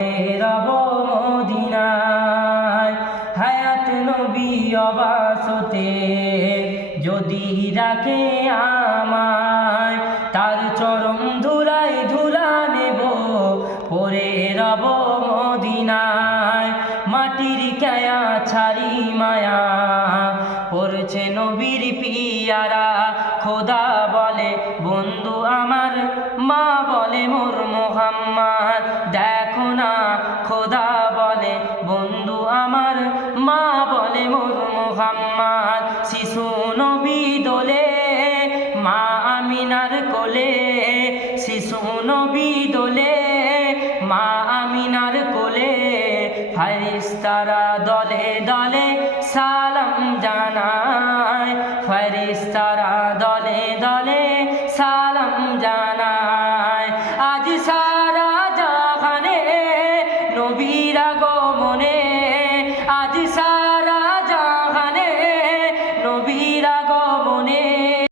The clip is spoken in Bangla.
রব মদিনায় হায়াত নবী অবাসতে যদি রাখে আমায় তার চরম ধুলায় ধুলা নেব পরে রব মদিনায় মাটির কায়া ছাড়ি মায়া পড়ছে নবীর পিয়ারা খোদা বলে বন্ধু আমার মা বলে মোর মোহাম্মদ দেখো না খোদা বলে বন্ধু আমার মা বলে মোর মোহাম্মদ শিশু নবী দোলে মা আমিনার কোলে শিশু নবী দোলে মা আমিনার কোলে ফেরেশতারা দলে দলে সালাম জানায় ফেরেশতারা দলে দলে সালাম জানায় আজ সারা জাহানে নবীর আগমনে আজ সারা জাহানে নবীর